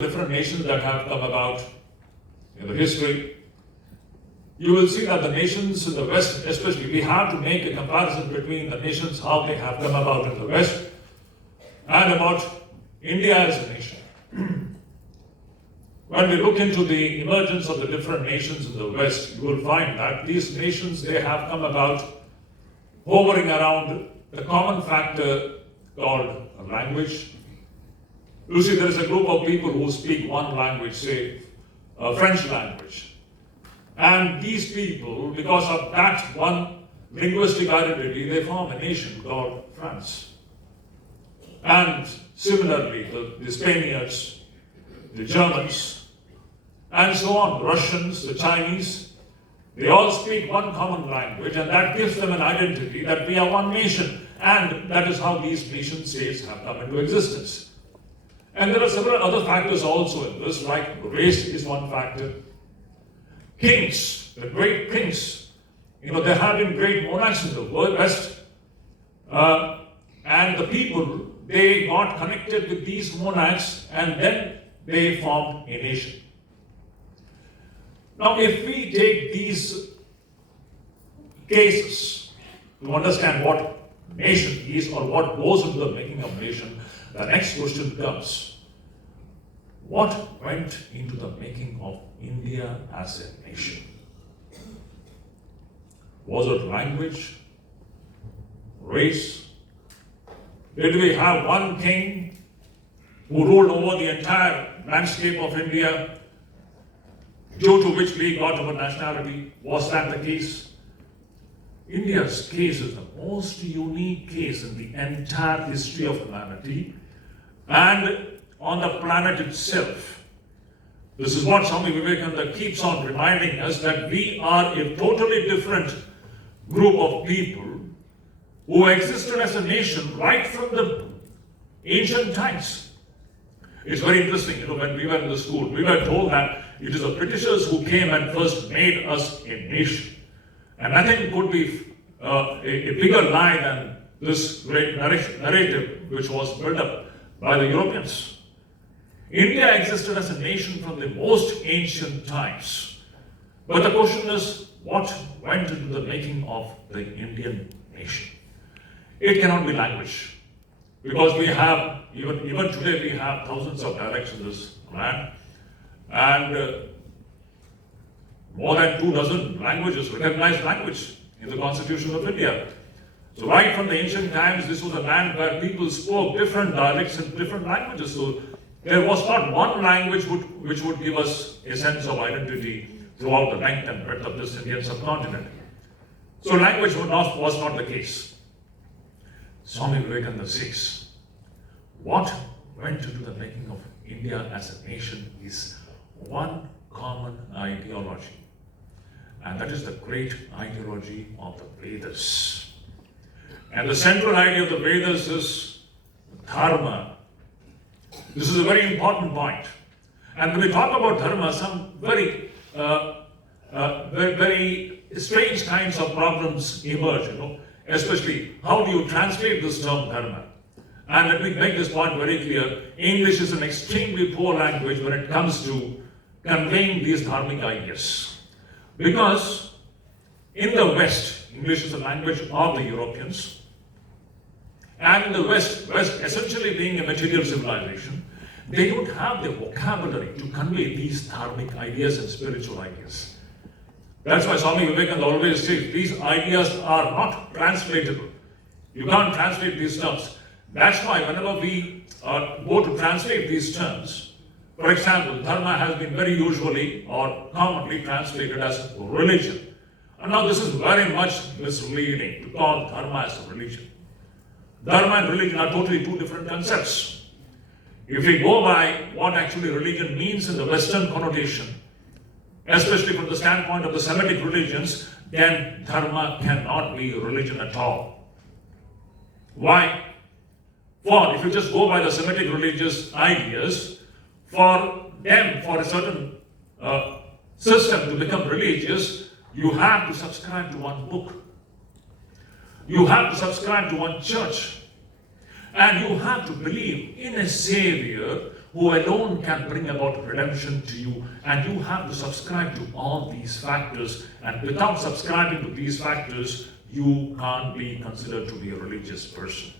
different nations that have come about in the history, you will see that the nations in the West, especially, we have to make a comparison between the nations, how they have come about in the West, and about India as a nation. When we look into the emergence of the different nations in the West, you will find that these nations, they have come about hovering around the common factor called language. You see, there is a group of people who speak one language, say French language. And these people, because of that one linguistic identity, they form a nation called France. And similarly, the Spaniards, the Germans, and so on, the Russians, the Chinese, they all speak one common language, and that gives them an identity that we are one nation. And that is how these nation states have come into existence. And there are several other factors also in this, like race is one factor. Kings, the great kings, there have been great monarchs in the West, and the people, they got connected with these monarchs, and then they formed a nation. Now, if we take these cases to understand what nation is or what goes into the making of nation, the next question comes: what went into the making of India as a nation? Was it language? Race? Did we have one king who ruled over the entire landscape of India, due to which we got our nationality? Was that the case? India's case is the most unique case in the entire history of humanity and on the planet itself. This is what Swami Vivekananda keeps on reminding us, that we are a totally different group of people who existed as a nation right from the ancient times. It's very interesting, when we were in the school, we were told that it is the Britishers who came and first made us a nation. And nothing could be a bigger lie than this great narrative which was built up by the Europeans. India existed as a nation from the most ancient times. But the question is, what went into the making of the Indian nation? It cannot be language, because we have, even today, we have thousands of dialects in this land, and more than 24 languages, recognized language in the Constitution of India. So right from the ancient times, this was a land where people spoke different dialects and different languages. So there was not one language which would give us a sense of identity throughout the length and breadth of this Indian subcontinent. So language was not the case. Swami Vivekananda says, what went into the making of India as a nation is one common ideology. And that is the great ideology of the Vedas. And the central idea of the Vedas is dharma. This is a very important point. And when we talk about dharma, some very strange kinds of problems emerge, especially how do you translate this term dharma? And let me make this point very clear. English is an extremely poor language when it comes to conveying these dharmic ideas. Because in the West, English is the language of the Europeans, and in the West essentially being a material civilization, they don't have the vocabulary to convey these dharmic ideas and spiritual ideas. That's why Swami Vivekananda always says, these ideas are not translatable. You can't translate these terms. That's why whenever we go to translate these terms, for example, dharma has been very usually or commonly translated as religion. And now this is very much misleading to call dharma as a religion. Dharma and religion are totally two different concepts. If we go by what actually religion means in the Western connotation, especially from the standpoint of the Semitic religions, then dharma cannot be religion at all. Why? For if you just go by the Semitic religious ideas, for them, for a certain system to become religious, you have to subscribe to one book. You have to subscribe to one church. And you have to believe in a Savior who alone can bring about redemption to you. And you have to subscribe to all these factors. And without subscribing to these factors, you can't be considered to be a religious person.